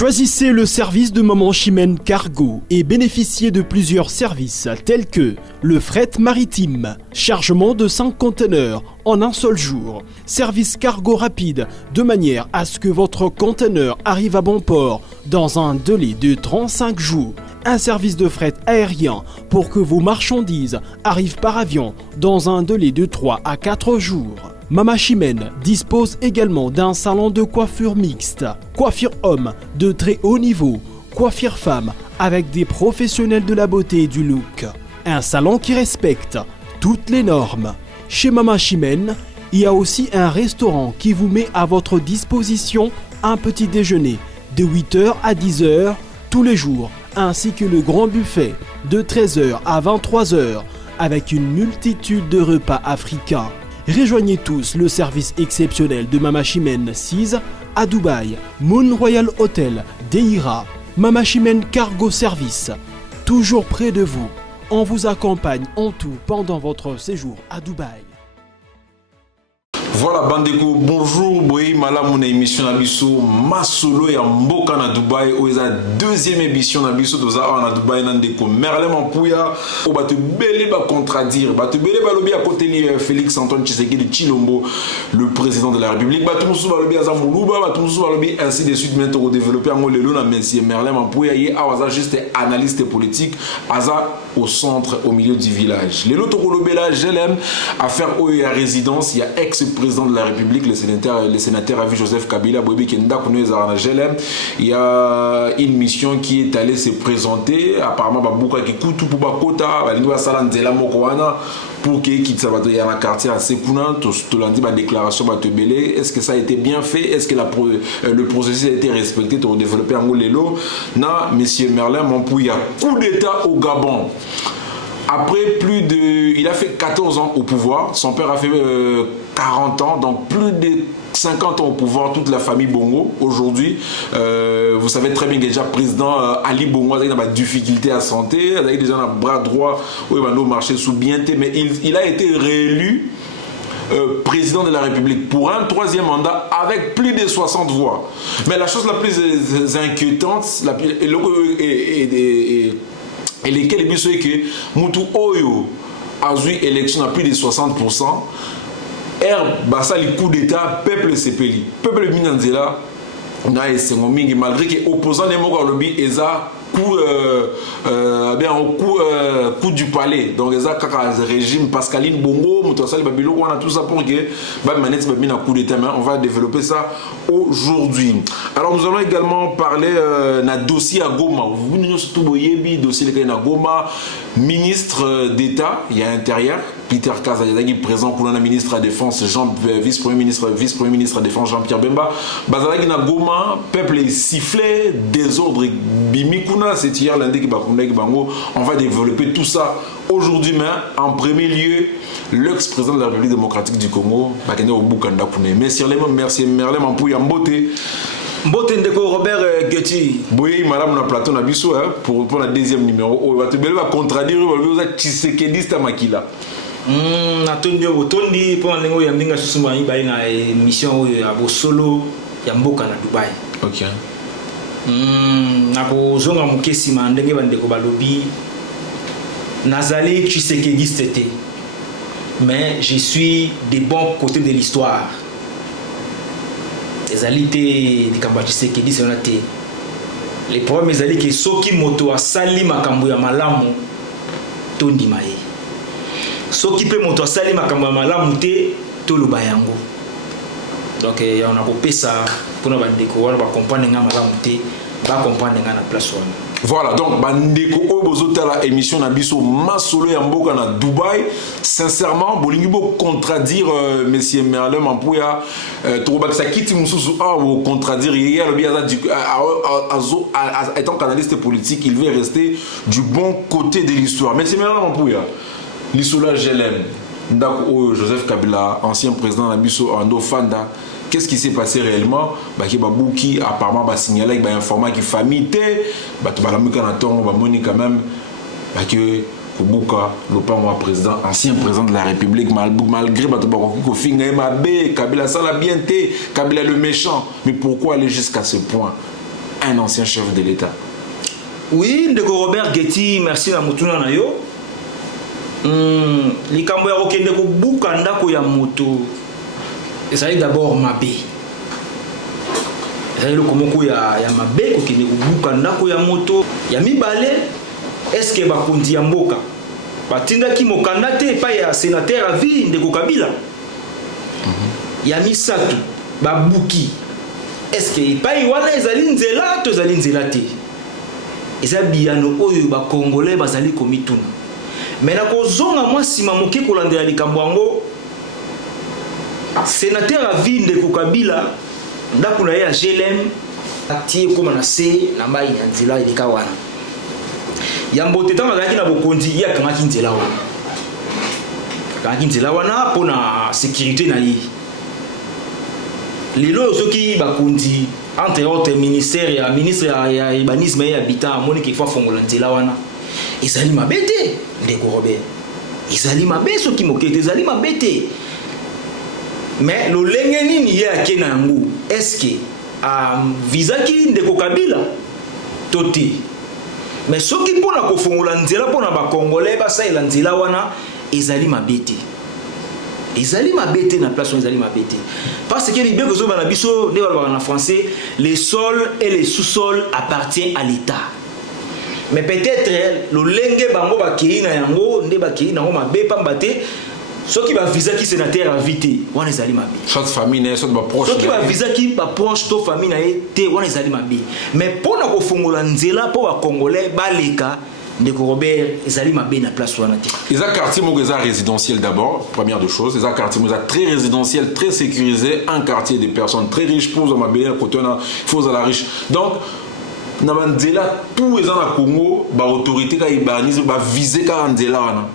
Choisissez le service de Maman Chimène Cargo et bénéficiez de plusieurs services tels que le fret maritime, chargement de 5 conteneurs en un seul jour, service cargo rapide de manière à ce que votre conteneur arrive à bon port dans un délai de 35 jours, un service de fret aérien pour que vos marchandises arrivent par avion dans un délai de 3 à 4 jours. Maman Chimène dispose également d'un salon de coiffure mixte, coiffure homme de très haut niveau, coiffure femme avec des professionnels de la beauté et du look. Un salon qui respecte toutes les normes. Chez Maman Chimène, il y a aussi un restaurant qui vous met à votre disposition un petit déjeuner de 8h à 10h tous les jours, ainsi que le grand buffet de 13h à 23h avec une multitude de repas africains. Rejoignez tous le service exceptionnel de Maman Chimène 6 à Dubaï, Moon Royal Hotel, Deira, Maman Chimène Cargo Service, toujours près de vous. On vous accompagne en tout pendant votre séjour à Dubaï. Voilà Bandeko, bonjour, boy, malam mon émission Nabiso, Masolo et Mboka na Dubaï, où est la deuxième émission Nabiso doza na Dubaï Nandeko, Merlin Mampouya, où va te belé va contradire, va te belé va lobby à côté de Félix Antoine Tshisekedi de Chilombo, le président de la République, va tout le monde va lobby à Zamoulouba, va tout le monde va lobby ainsi de suite, maintenant au développer en le na Messie Merlin Mampouya, y a Aza juste analyste politique, Aza au centre, au milieu du village. Les lots lobby là, je l'aime, à faire où il y a résidence, il y a ex-président de la République, le sénateur Avi Joseph Kabila, il y a une mission qui est allée se présenter. Apparemment, Babouka qui coûte pour Bakota, pour qu'il quitte sa bataille dans le quartier à Sekuna, tout lundi, ma déclaration va te belé. Est-ce que ça a été bien fait? Est-ce que le processus a été respecté pour développer un Moulelo? Non, monsieur Merlin, il y a coup d'État au Gabon. Après il a fait 14 ans au pouvoir, son père a fait 40 ans, donc plus de 50 ans au pouvoir, toute la famille Bongo. Aujourd'hui, vous savez très bien qu'il y a déjà président Ali Bongo, il a des difficultés à santé, il a déjà un bras droit où il va nous marcher sous bien, mais il a été réélu président de la République pour un troisième mandat avec plus de 60 voix. Mais la chose la plus inquiétante, et lesquels ils disent que Moutou Oyo a eu élection à plus de 60%. Bassa le coup d'État, peuple Sepeli, peuple Minanzela, malgré que l'opposant des mots lobby eza coup du palais, donc eza régime Pascaline Bongo, Moutouassali Babilo, on a tout ça pour que coup d'État, mais on va développer ça aujourd'hui. Alors nous allons également parler d'un dossier à Goma. Vous nous surtout dossier à Goma, ministre d'État, il y a intérieur. Peter Kazayadagi présent pour le ministre de la Défense, vice-premier ministre de la Défense Jean-Pierre Bemba. Bazalagi na Goma, peuple sifflé, désordre bimikuna, c'est hier lundi on va développer tout ça aujourd'hui, mais en premier lieu, l'ex-président de la République démocratique du Congo, Bakene Obukanda Kune. Merci Merlin Mampouya Mbote. Mbote Ndeko Robert Guetti. Oui, madame na plateau na biso pour la deuxième numéro. Va te va contradire Tshisekedi Makila. Natondi Otondi pour un lingo yandinga susuma iba na émission ya solo ya mboka na Dubaï. OK. Na bozonga mukesi mandenge bandeko balobi nazali Tshisekedi c'était. Mais je suis des bons côtés de l'histoire. Ezali te dikamba Tshisekedi c'est te. Les problèmes ezali ke soki moto asali makambo ya malamu tondi mae. Soki pe moto asali makambo ya malamu te toloba yango. Donc on a coupé ça pour nous bandeko wana ba comprendre nga malamu te ba comprendre nga na place wana. Voilà, donc bandeko obozotala émission na biso Masolo ya mboka na Dubaï. Sincèrement, bolingi bo contradire monsieur Merlin Mampouya to ba sa kiti mususu a contradire hier le bien étant analyste politique, il veut rester du bon côté de l'histoire. Monsieur Merlin Mampouya, l'histoire je l'aime. Ndako Joseph Kabila, ancien président de la biso Ando Fanda. Qu'est-ce qui s'est passé réellement? Babouki apparemment va signaler avec un format qui famille quand même que Kubuka, le président, ancien président de la République, malgré Kabila ça l'a bien été, Kabila le méchant. Mais pourquoi aller jusqu'à ce point? un ancien chef de l'État. Oui, ndeko Robert Getty, merci na mutuna na yo. Likambo ya kokende kobuka ndako ya moto ezali d'abord mabe. Ezali lokomoko ya mabe kokende kobuka ndako ya moto ya mibale. Est-ce que bakonzi ya mboka batindaki mokanda te pa ya sénateur à vie ndeko Kabila? Ya misatu babuki. Est-ce que epai wana ezali nzela to ezali nzela te? Eza biyano oyo ba Congolais bazali komituna. Mais na kozonga mwa sima moke kolandela likambo yango sénateur à vie ndeko Kabila ndako na ye ya GLM atie koma na se na mai ya nzela elika wana. Yambo teta mazalaki na bokonzi ya kangaki nzela wana. Kangaki nzela wana pona sécurité na ye. Lelo soki bakonzi entre autres ministère ya ministre ya urbanisme et habitat monique fois fongola nzela wana. Ezali mabete ndeko Robert. Ezali mabe soki mokete ezali mabete. Mais lo lenge nini ye akena yango? Est-ce que visaki ndeko Kabila toti? Mais soki pona ko fongola nzela pona ba Congolais ba saila nzela wana ezali mabete. Ezali mabete na place ezali mabete. Parce que les biens que zo bana biso ne ba en français, les sols et les sous-sols appartiennent à l'État. Mais peut-être le lenge bango ba kei na yango nde ba kei na ngo mabe pambate soki ba visa ki sénateur invité wana ezali mabe. Chaque famille ne soit ba proche. Soki ba visa ki ba proche to famille na te wana ezali mabe. Mais pona ko fongola nzela po ba Congolais baleka ndeko Robert ezali mabe na place wana te. Ils ont quartier Mogeza résidentiel d'abord, première de choses. Ils ont quartier Mogeza très résidentiel, très sécurisé, un quartier de personnes très riches pour ma belle côté na faut à la riche. Donc na banzela tout les gens à Congo, ba autorité ka ibanise ba viser ka nzela wana.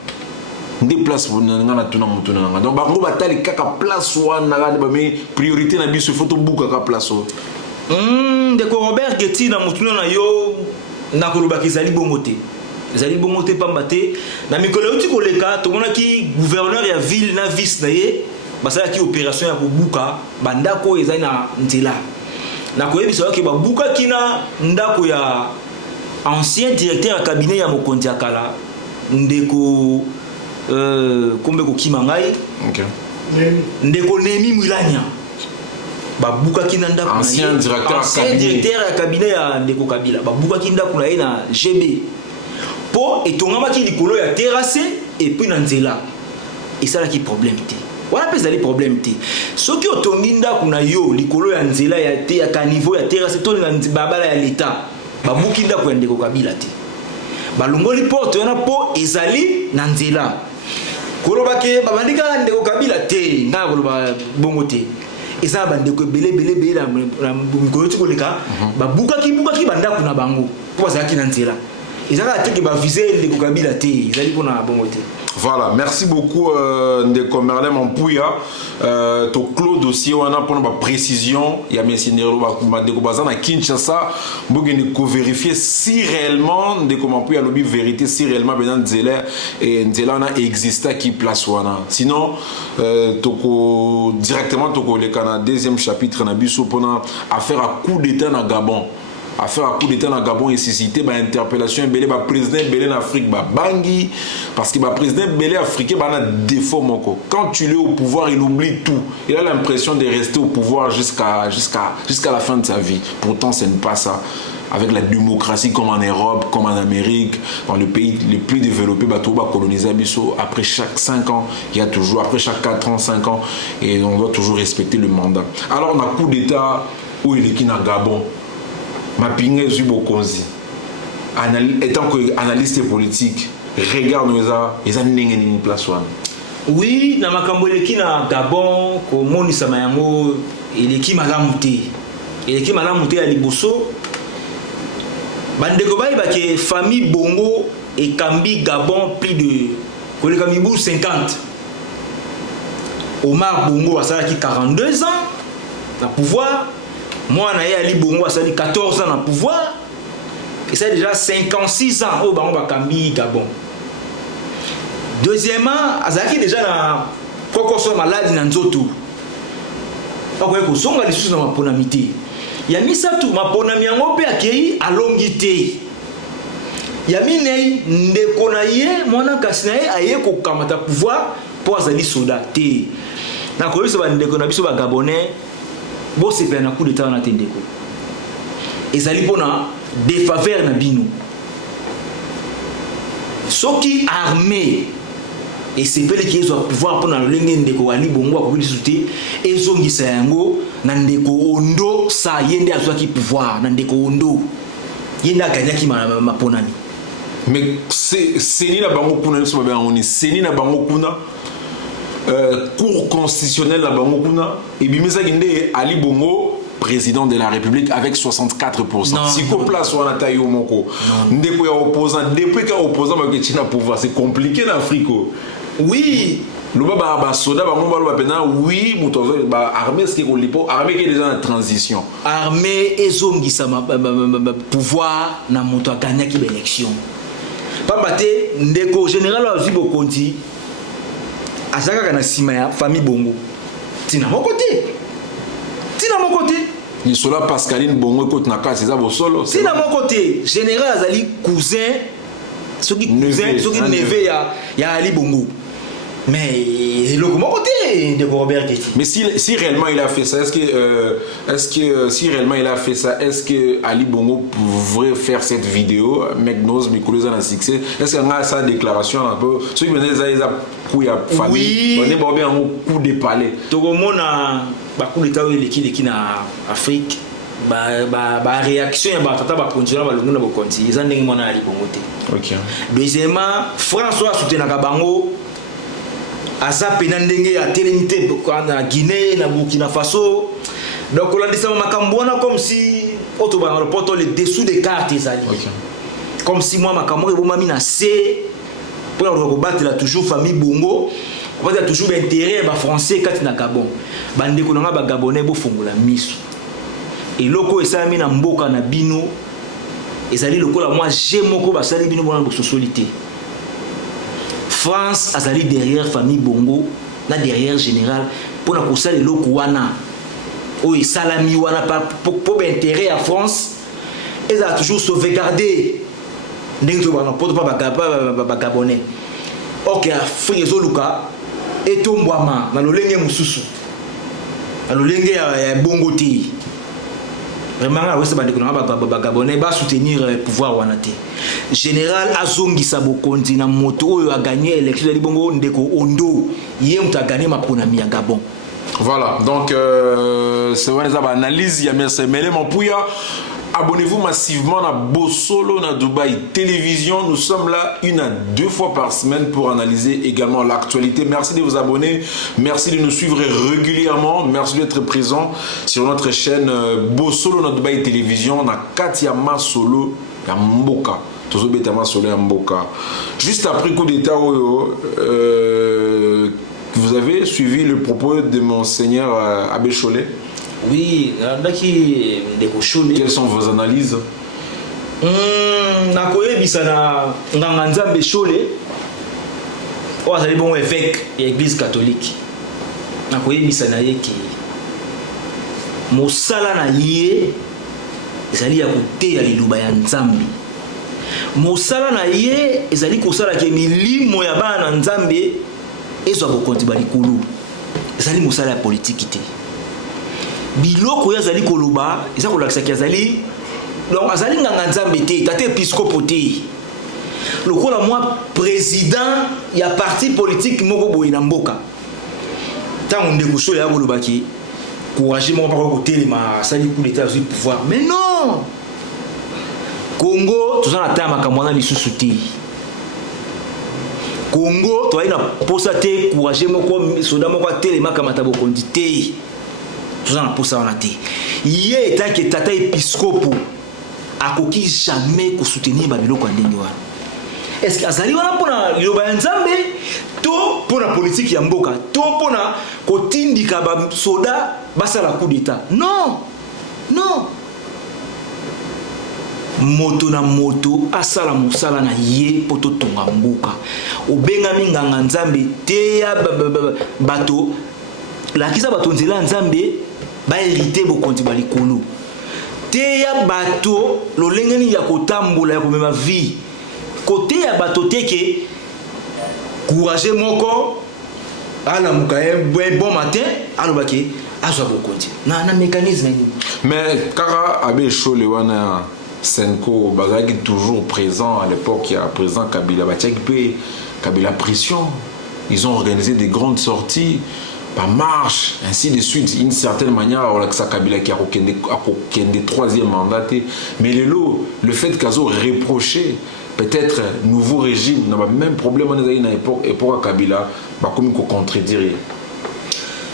Des places pour na tuna mutuna nga. Donc ba ngo batali kaka place wana ga ba mais priorité na biso photo buka ka place. Ndeko Robert Getty na mutuna na yo na koloba kizali bongote. Ezali bongote pambate na mikolo uti koleka to mona ki gouverneur ya ville na vice na ye basala ki opération ya kobuka bandako ezali na nzela. Na koyebisa ke babuka kina ndako ya ancien directeur ya cabinet ya mokonzi akala ndeko kombe ko kimangai. OK. Ndeko Nemi Mwilanya. Babuka kina ndako na ancien directeur ya cabinet ya ndeko Kabila. Babuka kina ndako na ye na GB. Po etongamaki likolo ya terrasse et puis na nzela. Et ça là qui problème té. Wana pesa li problème té. Soki otongi ndako na yo likolo ya nzela ya té ya caniveau ya terrasse to na babala ya l'état. Babuki ndako ya ndeko Kabila té. Balongoli porte wana po ezali na nzela. Koloba ke babandika ndeko Kabila té nga koloba bongo té. Eza bandeko belé na mikolo ti koleka babuka ki bandako na bango. Po bazaki na nzela. Ils ont attaqué ma visée de Kabila té, ils allaient pour na bongoté. Voilà, merci beaucoup de Merlin Mampouya. To clos dossier on a pour ma précision, il y a mes signalements de Kobazan à Kinshasa, pour vérifier si réellement de Mampouya lobby vérité si réellement ben Nzela et Nzela na exista qui place wana. Sinon toko directement toko le Canada deuxième chapitre na biso pour affaire à coup d'état na Gabon. Affaire à coup d'état dans Gabon et suscité par interpellation belé par président belé en Afrique ba bangi parce que ba président belé africain ba na défaut moko. Quand tu l'es au pouvoir, il oublie tout. Il a l'impression de rester au pouvoir jusqu'à la fin de sa vie. Pourtant ce n'est pas ça. Avec la démocratie comme en Europe, comme en Amérique, dans le pays les plus développés, bah tout va coloniser Abisso. Après chaque 5 ans, il y a toujours après chaque 4 ans, 5 ans et on doit toujours respecter le mandat. Alors on a coup d'état où il est qui na Gabon. Mapinga Zubokonzi, étant analyste politique, regarde nous les années en place. Oui, na makambo leki na Gabon, ko moni sama yango, eleki malamuté. Eleki malamuté à liboso. Bandeko ba ke famille Bongo et Kambi Gabon plus de koleka mibu 50. Omar Bongo a ça qui 42 ans na pouvoir. Moi, Ali Bongo a 14 ans dans le pouvoir. Et c'est déjà 56 ans au Kambi Gabon. Deuxièmement, Azaki déjà na koko so malade na nzoto. Pas quoi ko songa les sous dans ma ponamité. ya misatu mapona miango pe akei alongi te ya minei ndeko na ye mwana kasi na ye aye kokamata pouvoir po azali soda te na koyebisa bandeko na biso bagabonais bosepela na coup d'état wana te ndeko ezali mpona défaveur na bino soki armée esepeleki ezwa pouvoir mpona lolenge ndeko Ali Bongo akoki lisusu te ezongisa yango na ndeko Ondo sa ye nde azwaki pouvoir na ndeko Ondo ye nde aganyaki maponami. Mais c'est ni la bango kuna ni soba ngoni c'est ni la bango kuna cour constitutionnelle la bango kuna et bimisa ginde Ali Bongo président de la République avec 64%. Si qu'on place on a taillé au moko ndeko ya opposant depuis ka opposant ba ketina pouvoir c'est compliqué en Afrique. Oui, le baba soda ba mo ba pena oui mutozo ba armée ce qui ko lipo armée qui est déjà en transition. Armée ezongisa pouvoir na moto aganyaki ba élection. Pambate ndeko général wa Zibo Konti azaka kana sima ya famille Bongo tina moko te ni sola Pascaline Bongo ko na ka c'est ça bo solo tina moko te général azali cousin soki neveu ya Ali Bongo mais le comment côté de Robert Keti. Mais si réellement il a fait ça, est-ce que si réellement il a fait ça, est-ce que Ali Bongo pourrait faire cette vidéo Megnos Mikoulouza na succès? Est-ce qu'il y a sa déclaration un peu ceux qui venaient ça coup ya famille on est bon bien un coup de palais to mona ba coup d'état leki na Afrique ba réaction ya ba tata ba kontina ba longo na ba konti za ndenge mona Ali Bongo te. OK. Deuxièmement, François soutenaka bango aza pena ndenge ya télémité na Guinée na Burkina Faso donc on a dit ça makambo wana comme si auto ba reporto les dessous des cartes ezali comme si moi makambo e bomami na C pour ko battre toujours famille Bongo on va toujours intérêt ba français kati na Gabon bande ko nga ba gabonais bo fongola miso et loko esami na mboka na bino ezali lokola moi j'aime ko ba sali bino bona bo socialité. France azali derrière famille Bongo na derrière général pour na kosala eloko wana oyo salami wana pour intérêt à France ils a toujours sauvegarder ndenge to bana poto ba gabonais OK Afrique ezoluka etombwama na lolenge mususu na lolenge ya Bongo te vraiment là c'est bande ko na ba gabonais ba soutenir pouvoir wana te général azongisa bokonzi na moto oyo a gagné élection Ali Bongo ndeko Ondo yé muta gagné maponami ya Gabon. Voilà donc c'est vrai ça ba analyse ya Mersemele Mampuya. Abonnez-vous massivement à Bossolo na Dubaï Télévision. Nous sommes là 1 à 2 fois par semaine pour analyser également l'actualité. Merci de vous abonner. Merci de nous suivre régulièrement. Merci d'être présent sur notre chaîne Bossolo na Dubaï Télévision. On a Katia Masolo ya Mboka. Juste après coup d'état, vous avez suivi le propos de Monseigneur Abbé Cholet? Oui, quelles sont vos analyses? Nakoyebisana nganga Nzambe Cholet o azali bon évêque ya église catholique. Nakoyebisana yeki mosala na ye ezali ya koteya liloba ya Nzambe. Mosala na ye ezali kosala ke milimo ya bana Nzambe ezwa bokonzi balikulu. Ezali mosala ya politique te. Biloko ya zali koloba eza kolakisa ki azali donc azali nganga Nzambe te tate episcopo te lokola moi président ya parti politique moko boye na mboka tango ndeko Cholet ya koloba ki courage moko pa ko telema sali coup d'état sur pouvoir mais non Congo tozana ta makambo na lisusu te Congo to ina posa te courage moko soda moko telema kamata bokondi te tozana posa wana te ye tant que tata episcopo akoki jamais ko soutenir ba biloko ndenge wana est-ce que azali wana pona liloba ya Nzambe to pona politique ya mboka to pona kotindika ba soda basala coup d'état non moto na moto asala musala na ye poto tonga mboka obengami nganga Nzambe te ya bato lakisa bato nzela Nzambe ba hérité bokonzi balikolo côté ya bato lolengeni ya kotambola ya komema vie côté ya bato te ke courage moko ala mukaye bon matin alobaki azwa bokonti na mécanisme ni mais kaka abe chole wana Senko bazaki toujours présent à l'époque, il y a présent Kabila Batiaki pe Kabila pression. Ils ont organisé des grandes sorties par marche, ainsi de suite. D'une certaine manière, on a que ça Kabila qui a des troisième mandat. Mais le fait qu'Azo reproché peut-être nouveau régime, n'a pas même problème à l'époque Kabila, bah comme qu'on contredire.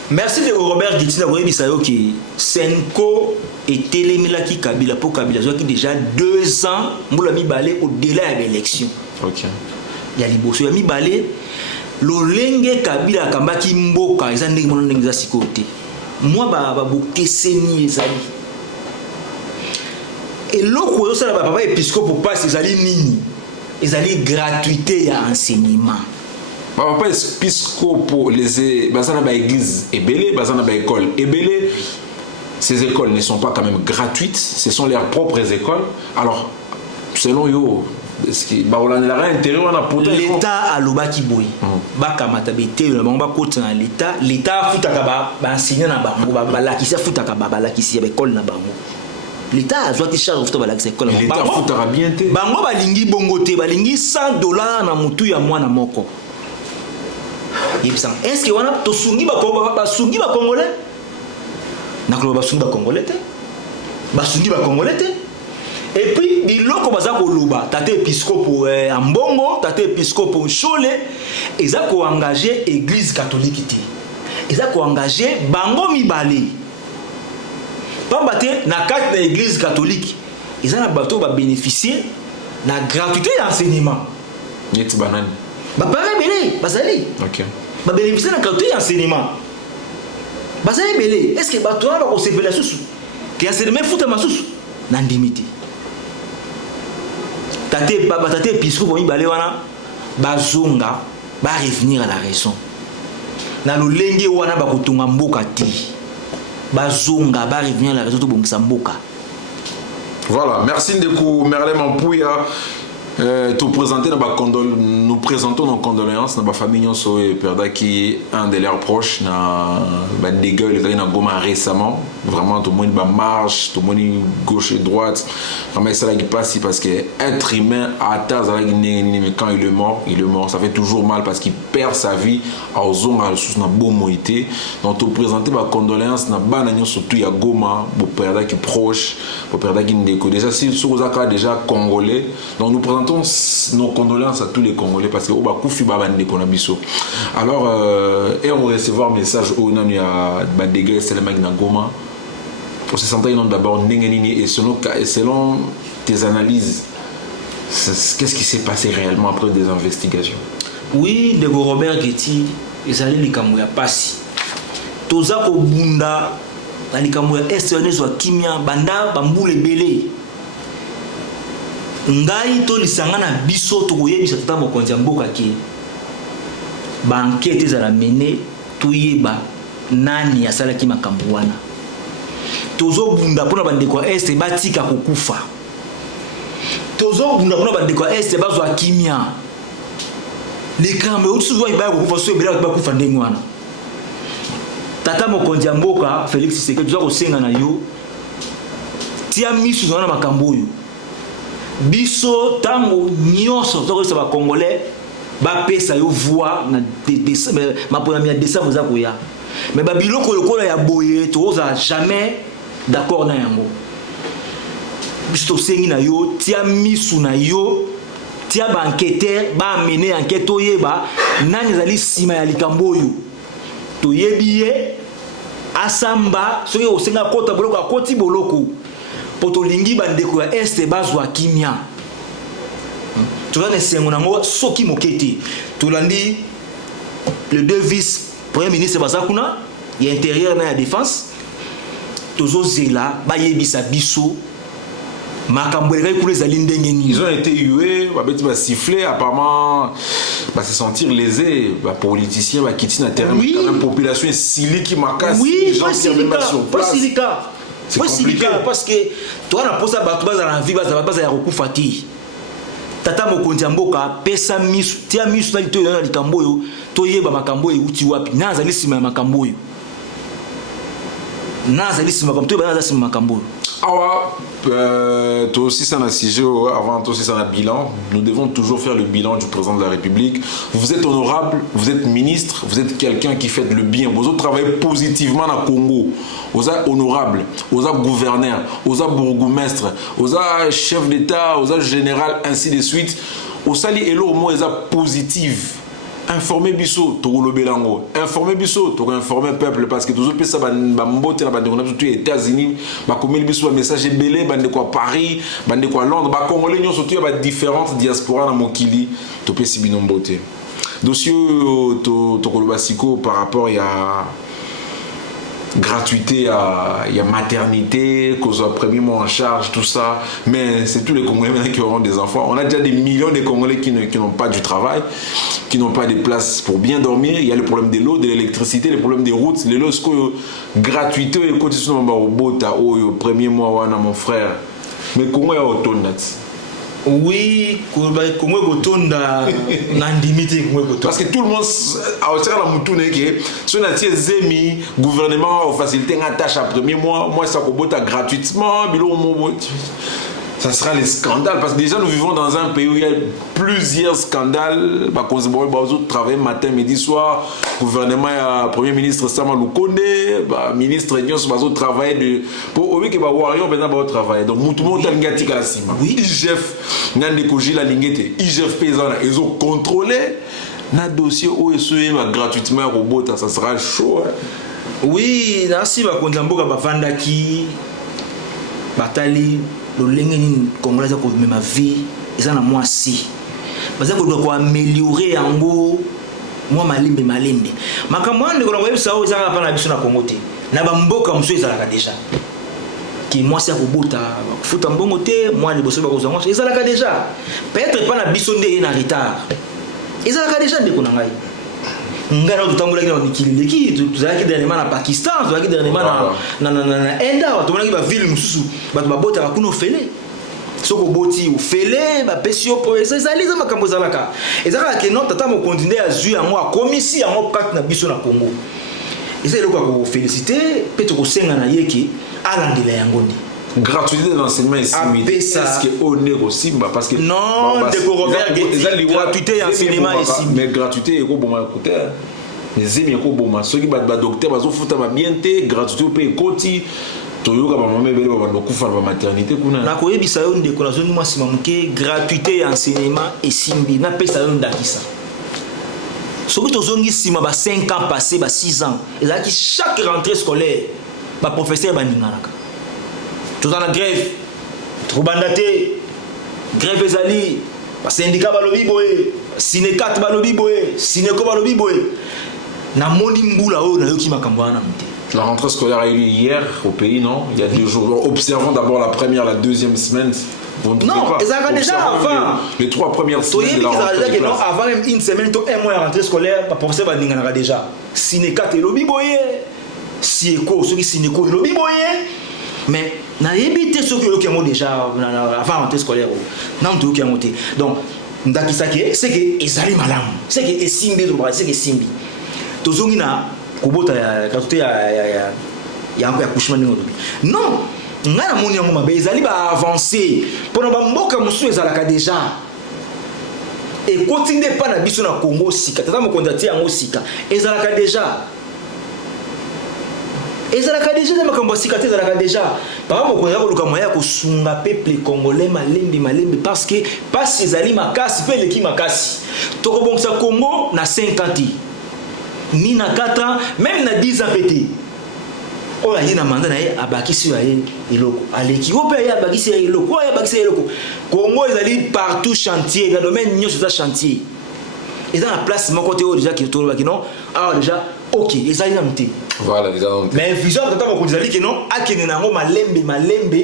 Merci de Robert Gitina Bisayo qui Senko était l'émilaki Kabila pour Kabila qui déjà 2 ans moulami balé au-delà de l'élection. OK. Il y a liboso yami balé lolenge Kabila kambaki mboka ezande mono ndengeza sikote. Moi ba bokte seni ezali. Et loko yo sala papa épiscope passe ezali nini? Ezali gratuité ya enseignement. Papa épiscope les bazana ba église ebélé bazana ba école ebélé. Ces écoles ne sont pas quand même gratuites, ce sont leurs propres écoles. Alors selon yo est-ce que ba on a intérêt on a pour l'état a lobaki boy ba kamata bete le bango ba kota na l'état futaka ba enseigner na bango ba la kisi futaka ba la kisi ba école na bango l'état a doit charge futa ba la école na l'état futaka bien te bango ba lingi bongo te ba lingi $100 na mutu ya mwana moko. Est-ce que on a to sungi ba sungi ba congolais nakolo ba sungi ba congolais te ba sungi ba congolais te et puis biloko baza ko loba tate épiscope en mbongo tate épiscope chole eza ko engager église catholique te eza ko engager bango mibale pamba te na carte de l'église catholique eza na bato ba bénéficier na gratuité d'enseignement net banane ba paré belé bazali. OK. Ba bénéficier na gratuité d'enseignement bazali belé est-ce que bato ba ko sepela susu ki enseignement futa masusu na ndimiti tate épiscope mibale wana bazonga ba revenir à la raison na lolenge wana ba kotunga mboka te bazonga ba revenir à la raison to bongisa mboka. Voilà, merci Ndeko Merlin Mampouya. Nous présentons nos condoléances à la famille Nyonso Perda qui est un de leurs proches na dégâts les na Goma récemment vraiment tout le monde marche tout le monde gauche et droite vraiment ça qui passe parce que être humain à terre mais quand il est mort ça fait toujours mal parce qu'il perd sa vie à zone sous na bomoité donc nous présenter ma condoléances na bananyo surtout ya Goma pour Perda qui proche pour Perda qui Ndeko déjà si sur cas déjà congolais donc nous présentons nos condoléances à tous les Congolais parce que Oba Koufi Babande Konabiso. Alors, et on va recevoir un message au Nami à Badega Selema Goma. Pour se sentir d'abord Nengenini et selon tes analyses, qu'est-ce qui s'est passé réellement après des investigations? Oui, de Robert Getty, ils allaient les Kamouya Passi. Tozako Bunda, les Kamouya Est, soit Kimia, Banda, Bamboule Belé. Ngai to lisanga na biso to koyebisa tata mokonzi ya mboka ke ba enquête za la mener toyeba nani asalaki makambo wana tozo bunda pona bandeko est batika kokufa tozo bunda pona bandeko est bazwa kimia les kambe otsuzwa ibaya kokufa so ebela ba kufa ndenge wana tata mokonzi ya mboka Félix Tshisekedi tozo kosenga na yo tia misu na makambo oyo biso tango nyonso to ko ba congolais ba pesa yo voix na mapona ya décembre za koya mais ba biloko lokola ya boye to za jamais d'accord na yango biso sengi na yo tia misu na yo tia ba enquêteur ba mener enquête oyeba nani zali sima ya likambo yo to yebiye asamba soki osenga kota boloko akoti boloko poto lingi bandeko ya este bazwa kimia tolane sengo nango soki moketi tolandi le deux vice premier ministre bazakuna ya intérieur na ya défense tozo zela ba yebisa biso makambo eleka kuna ezali ndenge nini. Ils ont été hués ba siffler apparemment ba se sentir lésés ba politiciens ba kiti na terrain oui. Quand même population siliki makasi oui, gens qui même sur place C'est compliqué. Parce que toi, on a posé la vie, base à Rokufati. Tata mokonzi mboka pesa misu tia misu na lito na likambo yo to yeba makambo yo uti wapi naza lisima ya makambo yo naza lisima comme to ba naza lisima makambo yo. Awa, toi aussi c'est un sujet, avant toi aussi c'est un bilan. Nous devons toujours faire le bilan du président de la République. Vous êtes honorable, vous êtes ministre, vous êtes quelqu'un qui fait le bien. Vous travaillez positivement dans le Congo. Vous êtes honorable, vous êtes gouverneur, vous êtes bourgmestre, vous êtes chef d'État, vous êtes général, ainsi de suite. Au sali elo au moins positif. Informer biso to lo belango, informer biso to informer peuple parce que toujours ça mbote na bande surtout les États-Unis ba communiquer biso un message belé bande quoi Paris, bande quoi Londres, ba congolais ñoo surtout ba différentes diaspora na mokili to pesi binombote. Dossier to kolobasiko par rapport il y a gratuité, il y a maternité, qu'on soit premièrement en charge, tout ça. Mais c'est tous les Congolais maintenant qui auront des enfants. On a déjà des millions de Congolais qui n'ont pas du travail, qui n'ont pas de place pour bien dormir. Il y a le problème de l'eau, de l'électricité, le problème des routes. Les lots, gratuité, et continuellement au bota, au premier mois, mon frère. Mais comment est autonome? Oui, parce que tout le monde si on gouvernement facilité une tâche à premier mois, moi ça gratuitement, ça sera les scandales parce que déjà nous vivons dans un pays où il y a plusieurs scandales. Travail matin, midi, soir, gouvernement, premier ministre Sama Lukonde, ministre Nyon travail de pour au que Warion maintenant travail. Donc tout le monde a négatif à la cima. Oui, IGF n'ande koji la lingete, IGF paysan ils ont contrôlé na dossier où est gratuitement robot, ça sera chaud. Oui, nasi ba konzamboka ba vandaki batali le lengeni congolais ko ma vie eza na moi si baza ko doit améliorer yango moi malimbe makambo ande ko ngoyeba sawo eza pa na biso na Congo te na ba mboka muso ezalaka déjà ki moi si akobota futa mbongo te moi liboso ba ko zango ezalaka déjà peut-être pas na biso nde na retard ezalaka déjà ndeko na ngai ngara tutambola kina nikilile ki tuzalaki dernièrement na Pakistan tuzalaki dernièrement na Inde tumonaki ba ville mususu bato babota bakuna ofele soko boti ofele ba pesio po ezaliza makambo zalaka ezalaka ke non tata mo continuer à jouer yango a komisi yango kati na biso na Congo ezali ko ko féliciter peut ko senga na yeki alandela yango ndi gratuité de l'enseignement ici est-ce que on est aussi parce que non de Robert gratuité d'enseignement ici mais gratuité est bon écouter les amis ko bon ceux qui ba docteur bazo futa ba bien té gratuité pe koti toyoka ba mama bele ba ndokufa ba maternité kuna na koyebisa yo ndeko na zone mwasi mamuke gratuité d'enseignement ici na pesa yo ndakisa soki tozongi sima ba 5 ans passés ba 6 ans ezaki chaque rentrée scolaire ba professeur ba ningalaka tout dans la grève trobandate grève ezali ba syndicat balobi boye sinekat balobi boye sineko balobi boye na moni mbula oyo na yoki makambo wana mte. La rentrée scolaire a eu lieu hier au pays, non? Il y a 2 jours. Observons d'abord la première, la deuxième semaine. Non, ils avaient déjà avant. Les 3 premières semaines de la rentrée. Non, avant même une semaine, un mois de rentrée scolaire, le professeur va dire déjà. Sinekat et lobi boye, sieko, ceux qui sineko et lobi boye. Mais na évité ceux qui ont déjà avant rentrée scolaire. Non, tout qui a monté. Donc, ndakisake, c'est que ezali malam, c'est que esimbi do bras, c'est que simbi. Tozongi na kobota ya gratuité ya accouchement ningobi. Non, ngana moni yango mabe ezali ba avancer. Pour ba mboka musu ezalaka déjà. Et continue pas na biso na Congo sika, tata mo kondati yango sika. Ezalaka déjà. Ezalaka déjà na makambo sika te ezalaka déjà. Par exemple, ko luka moya ko sunga peuple congolais malembe parce que pas ezali makasi pe leki makasi. To ko bongisa Congo na 50 ni na 4 ans, même na 10 ans pété. Oh la na mandat na ye abakisi ya ye iloko. Aleki ope ya abakisi ya iloko, ya abakisi ya iloko. Congo ezali partout chantier, dans domaine nyonso za chantier. Et dans la place mon côté déjà qui tourne qui non. Ah déjà OK, ezali na mté. Voilà, déjà. Mais vision tata ko ezali que non, akene nango malembe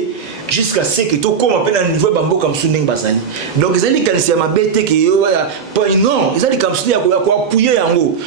jusqu'à ce que to comme appelle à niveau bambo comme sundeng basali. Donc ezali kanisi ya mabete que yo non, ezali comme sundeng ya ko appuyer yango.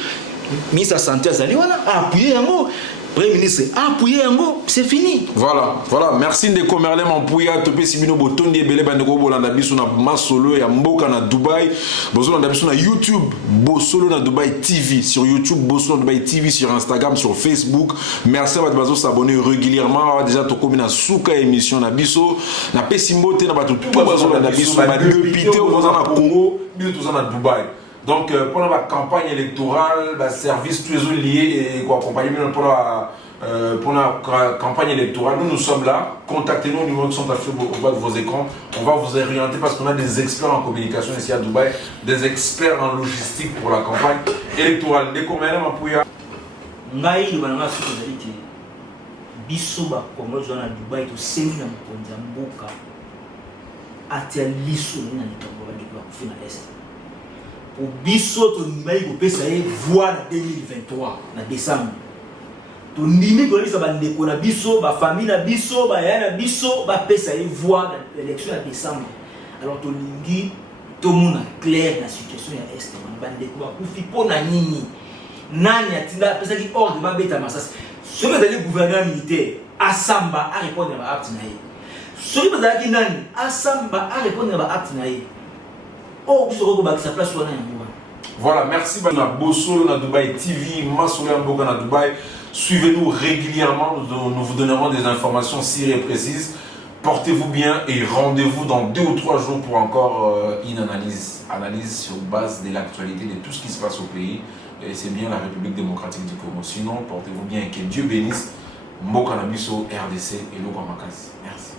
Ministre de la santé azali wana appuyer yango Premier ministre appuyé yango, c'est fini. Voilà, merci Ndeko Merlin Mampouya, Topé Sibino Botondi Ebele Bandeko Bolanda biso na Masolo ya Mboka na Dubaï, Bosolo na biso na YouTube, Bosolo na Dubaï TV sur YouTube, Bosolo na Dubaï TV sur Instagram, sur Facebook. Merci à bazo s'abonner régulièrement. Déjà to komi na suka émission na biso, na Pesimbo te na bato tout Bosolo na biso ba député au na Congo, biso to na Dubaï. Donc, pour la campagne électorale, le service tous les liés et quoi accompagner pour la campagne électorale, nous sommes là. Contactez-nous au numéro qui sont affichés au bas de vos écrans. On va vous orienter parce qu'on a des experts en communication ici à Dubaï, des experts en logistique pour la campagne électorale. Des combien de Mampouya? Ngai bananga suko zaliti. Biso ba Congo zona Dubaï to semi na mkonza mboka. Atia liso na nitombo ba dikwa kufina est. Pour biso to nimai ko pesa ye voix na 2023 na décembre. To nimi ko lisa ba ndeko na biso, ba famille na biso, ba ya na biso, ba pesa ye voix na élection na décembre. Alors to lingi to mona clair na situation ya est ba ndeko ba kufi pona nini. Nani atinda pesa ki ordre ba beta masasi. Ce que le gouvernement militaire Asamba a répondre à acte naïe. Ce que bazaki nani Asamba a répondre à acte naïe. Oh, voilà, merci Bana Bosolo na Dubaï TV, Masolo Mboka na Dubaï. Suivez-nous régulièrement, nous vous donnerons des informations si précises. Portez-vous bien et rendez-vous dans 2 ou 3 jours pour encore une analyse sur base de l'actualité de tout ce qui se passe au pays. Et c'est bien la République démocratique du Congo. Sinon, portez-vous bien et que Dieu bénisse Mboka na biso, RDC et Lokwamakas. Merci.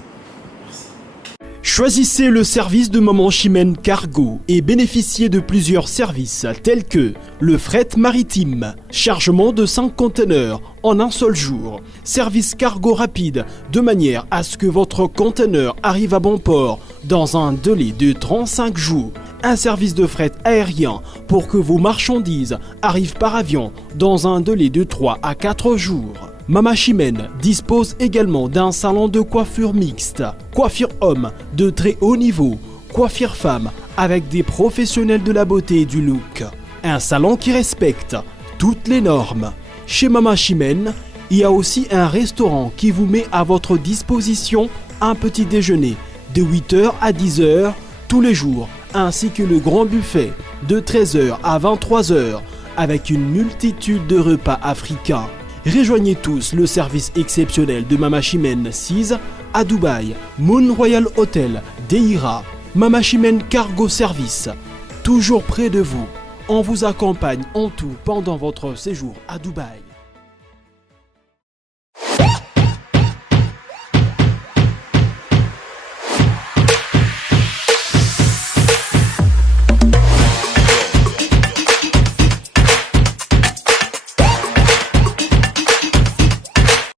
Choisissez le service de Maman Chimène Cargo et bénéficiez de plusieurs services tels que le fret maritime, chargement de 5 conteneurs en un seul jour, service cargo rapide de manière à ce que votre conteneur arrive à bon port dans un délai de 35 jours, un service de fret aérien pour que vos marchandises arrivent par avion dans un délai de 3 à 4 jours. Mama Chimène dispose également d'un salon de coiffure mixte, coiffure homme de très haut niveau, coiffure femme avec des professionnels de la beauté et du look. Un salon qui respecte toutes les normes. Chez Mama Chimène, il y a aussi un restaurant qui vous met à votre disposition un petit déjeuner de 8h à 10h tous les jours, ainsi que le grand buffet de 13h à 23h avec une multitude de repas africains. Rejoignez tous le service exceptionnel de Mama Chimène 6 à Dubaï, Moon Royal Hotel, Deira, Mama Chimène Cargo Service, toujours près de vous. On vous accompagne en tout pendant votre séjour à Dubaï.